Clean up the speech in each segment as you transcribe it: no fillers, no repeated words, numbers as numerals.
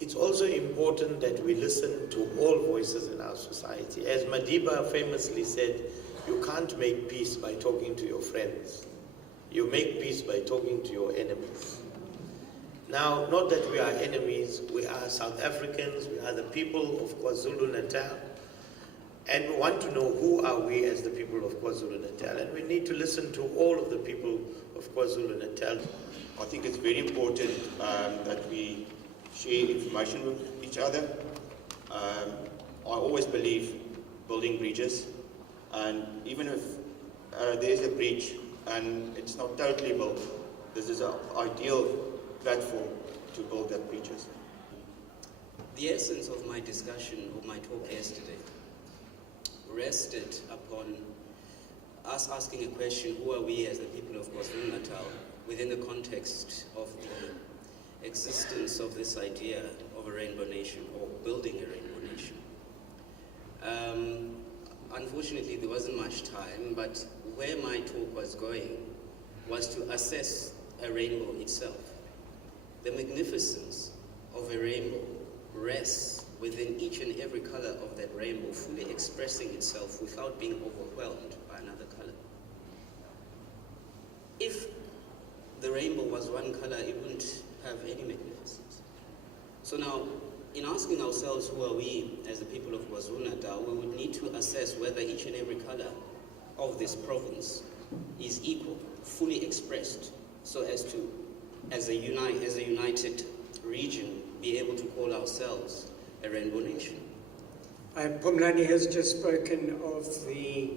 It's also important that we listen to all voices in our society. As Madiba famously said, you can't make peace by talking to your friends. You make peace by talking to your enemies. Now, not that we are enemies, we are South Africans, we are the people of KwaZulu-Natal, and we want to know who are we as the people of KwaZulu-Natal, and we need to listen to all of the people of KwaZulu-Natal. I think it's very important that we share information with each other. I always believe building bridges, and even if there is a bridge and it's not totally built, this is an ideal platform to build that bridges. The essence of my discussion, of my talk yesterday, rested upon us asking a question: who are we as the people of KwaZulu-Natal within the context of the existence of this idea of a rainbow nation, or building a rainbow nation. Unfortunately, there wasn't much time, but where my talk was going was to assess a rainbow itself. The magnificence of a rainbow rests within each and every color of that rainbow, fully expressing itself without being overwhelmed by another color. If the rainbow was one color, it wouldn't have any magnificence. So now, in asking ourselves who are we as the people of KwaZulu-Natal, we would need to assess whether each and every color of this province is equal, fully expressed, so as to, as a united region, be able to call ourselves a rainbow nation. Pumlani has just spoken of the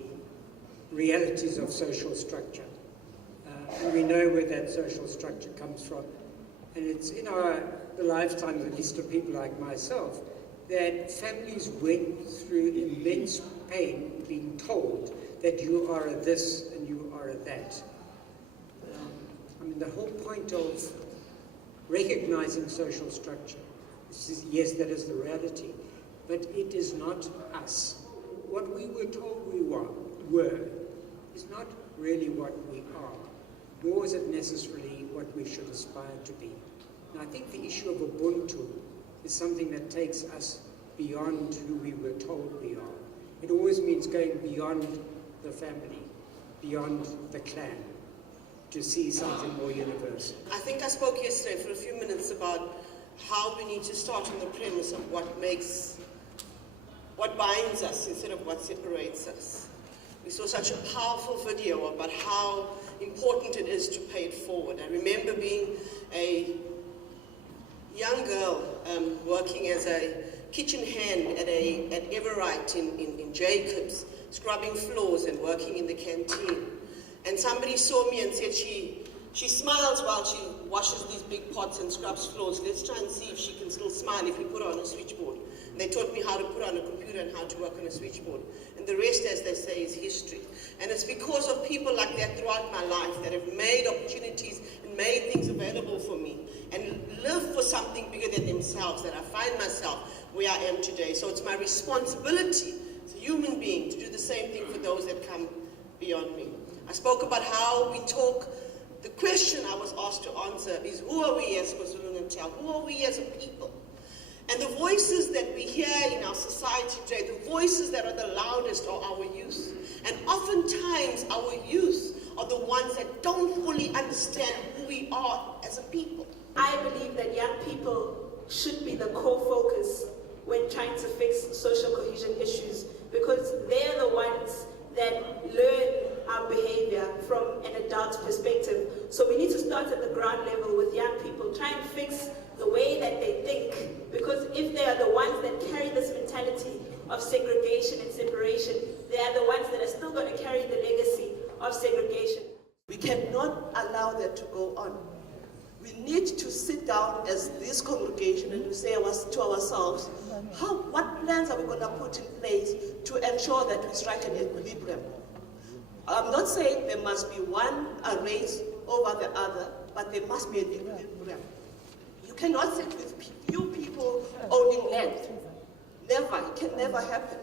realities of social structure. We know where that social structure comes from. And it's in the lifetime, at least of people like myself, that families went through immense pain being told that you are a this and you are a that. The whole point of recognizing social structure is, yes, that is the reality, but it is not us. What we were told we were is not really what we are, nor is it necessarily what we should aspire to be. And I think the issue of Ubuntu is something that takes us beyond who we were told we are. It always means going beyond the family, beyond the clan, to see something more universal. I think I spoke yesterday for a few minutes about how we need to start on the premise of what binds us instead of what separates us. We saw such a powerful video about how important it is to pay it forward. I remember being a young girl working as a kitchen hand at Everite in Jacobs, scrubbing floors and working in the canteen. And somebody saw me and said she smiles while she washes these big pots and scrubs floors. Let's try and see if she can still smile if we put her on a switchboard. And they taught me how to put on a computer and how to work on a switchboard. And the rest, as they say, is history. And it's because of people like that throughout my life that have made opportunities and made things available for me and lived for something bigger than themselves that I find myself where I am today. So it's my responsibility as a human being to do the same thing for those that come beyond me. I spoke about how we talk. The question I was asked to answer is, who are we as KwaZulu-Natal? Who are we as a people? And the voices that we hear in our society today, the voices that are the loudest are our youth. And oftentimes our youth are the ones that don't fully understand who we are as a people. I believe that young people should be the core focus when trying to fix social cohesion issues, because they're the ones that learn our behavior from an adult perspective. So we need to start at the ground level with young people, try and fix the way that they think, because if they are the ones that carry this mentality of segregation and separation, they are the ones that are still going to carry the legacy of segregation. We cannot allow that to go on. We need to sit down as this congregation and to say to ourselves, what plans are we going to put in place to ensure that we strike an equilibrium? I'm not saying there must be a race over the other, but there must be an equilibrium. You cannot sit with few people owning land. Never, it can never happen.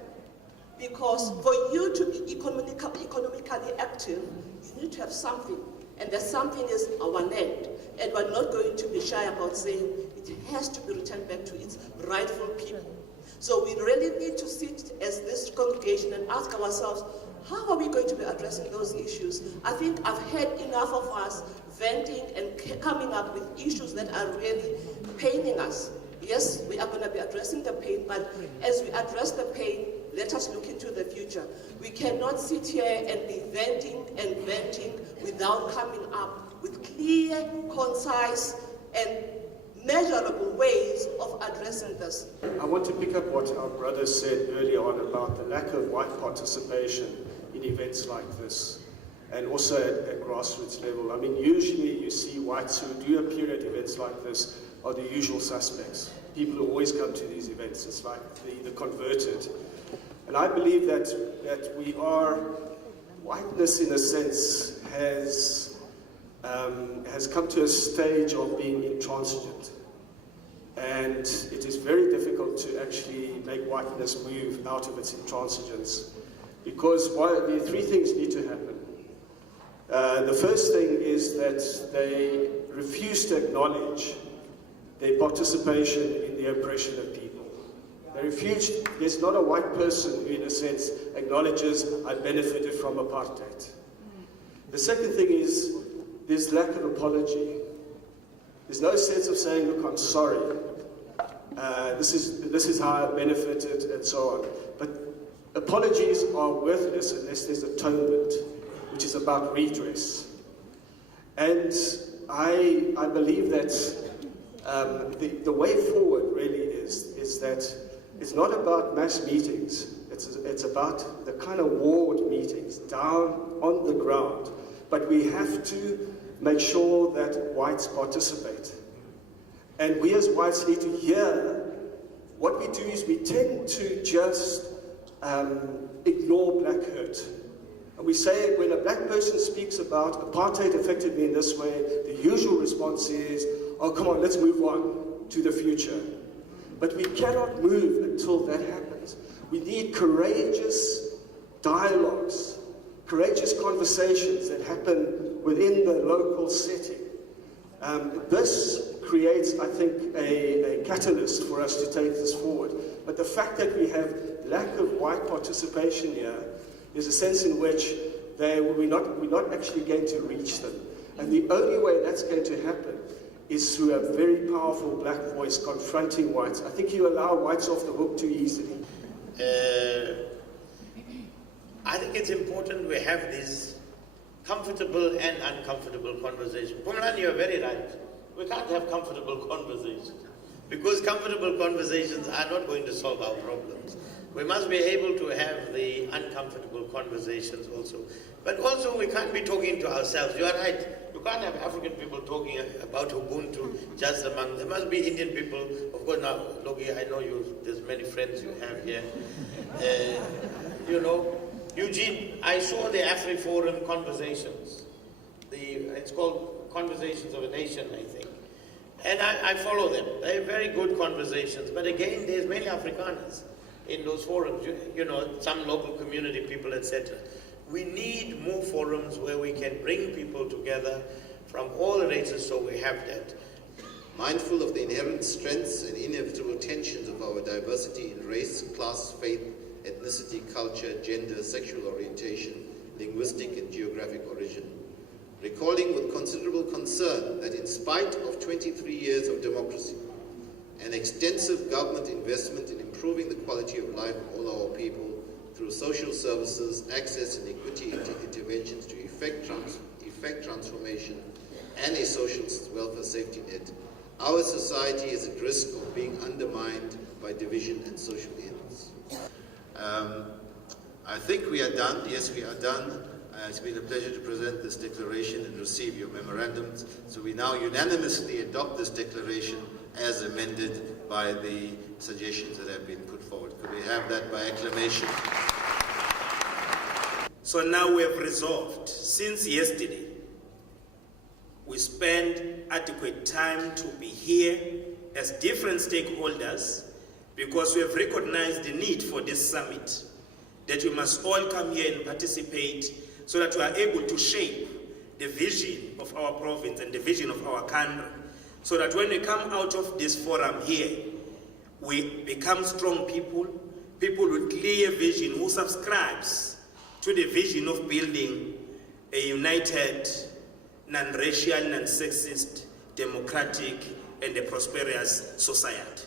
Because for you to be economically active, you need to have something. and that something is our land, and we're not going to be shy about saying it has to be returned back to its rightful people. So we really need to sit as this congregation and ask ourselves, how are we going to be addressing those issues? I think I've had enough of us venting and coming up with issues that are really paining us. Yes, we are going to be addressing the pain, but as we address the pain, let us look into the future. We cannot sit here and be venting and venting without coming up with clear, concise, and measurable ways of addressing this. I want to pick up what our brother said earlier on about the lack of white participation in events like this, and also at grassroots level. I mean, usually you see whites who do appear at events like this are the usual suspects. People who always come to these events, it's like the converted. And I believe that we are, whiteness in a sense has come to a stage of being intransigent. And it is very difficult to actually make whiteness move out of its intransigence. Because the three things need to happen. The first thing is that they refuse to acknowledge their participation in the oppression of people. They refuse, there's not a white person who in a sense acknowledges I benefited from apartheid. The second thing is there's lack of apology. There's no sense of saying, look, I'm sorry. This is how I benefited and so on. But apologies are worthless unless there's atonement, which is about redress. And I believe that the way forward really is that it's not about mass meetings. It's about the kind of ward meetings down on the ground. But we have to make sure that whites participate. And we as whites need to hear. What we do is we tend to just ignore black hurt. And we say when a black person speaks about apartheid affected me in this way, the usual response is, oh, come on, let's move on to the future. But we cannot move until that happens. We need courageous dialogues, courageous conversations that happen within the local setting. This creates, I think, a catalyst for us to take this forward. But the fact that we have lack of white participation here is a sense in which we're not actually going to reach them. And the only way that's going to happen is through a very powerful black voice confronting whites. I think you allow whites off the hook too easily. I think it's important we have these comfortable and uncomfortable conversations. Pumlani, you're very right. We can't have comfortable conversations because comfortable conversations are not going to solve our problems. We must be able to have the uncomfortable conversations also. But also we can't be talking to ourselves. You are right. You can't have African people talking about Ubuntu just among them. There must be Indian people. Of course now, Logi, I know you, there's many friends you have here. You know, Eugene, I saw the AfriForum conversations. It's called Conversations of a Nation, I think. And I follow them. They're very good conversations. But again, there's many Afrikaners in those forums, you know, some local community people, etc. We need more forums where we can bring people together from all races, so we have that. Mindful of the inherent strengths and inevitable tensions of our diversity in race, class, faith, ethnicity, culture, gender, sexual orientation, linguistic and geographic origin. Recalling with considerable concern that in spite of 23 years of democracy and extensive government investment in improving the quality of life of all our people through social services, access and equity interventions to effect transformation and a social welfare safety net, our society is at risk of being undermined by division and social ends. I think we are done. Yes, we are done. It's been a pleasure to present this declaration and receive your memorandums. So we now unanimously adopt this declaration as amended by the suggestions that have been put forward. Could we have that by acclamation? So now we have resolved, since yesterday, we spend adequate time to be here as different stakeholders because we have recognized the need for this summit, that we must all come here and participate so that we are able to shape the vision of our province and the vision of our country, so that when we come out of this forum here, we become strong people, people with clear vision who subscribes to the vision of building a united, non-racial, non-sexist, democratic, and a prosperous society.